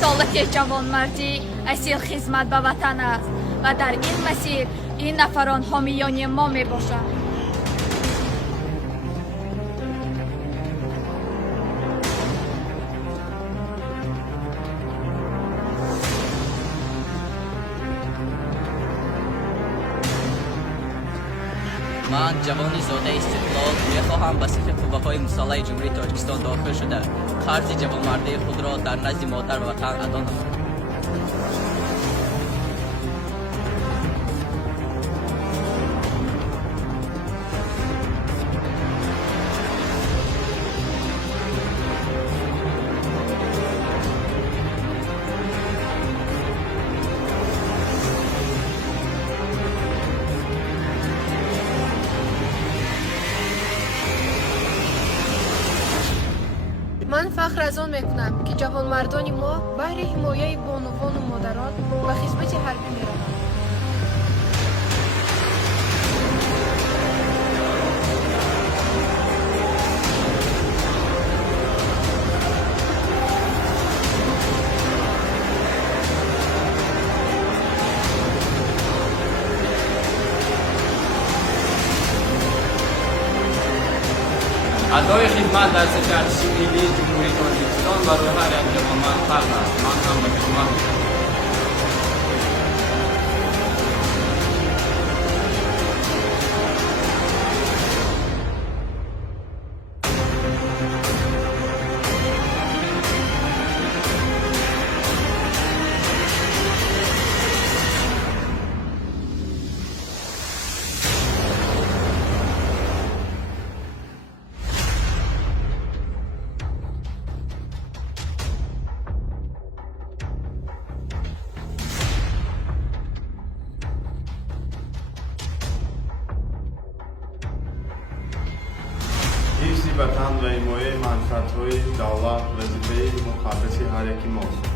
سال که جوانمردی اصیل خدمت به وطن است و در این مسیر این نفران حامیان ما می باشند. من جوانی زاده استقلال میخواهم به سطح قوه‌های مسلح جمهوری تاجیکستان داخل شده قرض جوانمردی خود را در نزد مادر و وطن ادا نمایم. من فخر از آن میکنم که جوانمردان ما بهر حمایه بانوان و مادران و خدمت حربی میروند. ادای خدمت در سطح ارتش ملی جمهوری تاجیکستان برای هر یک جوانمرد فرض است. من هم به خدمت می‌روم. حفظ وطن و حمایه منفعت‌های دولت وظیفه مقدس هر یکی ماست.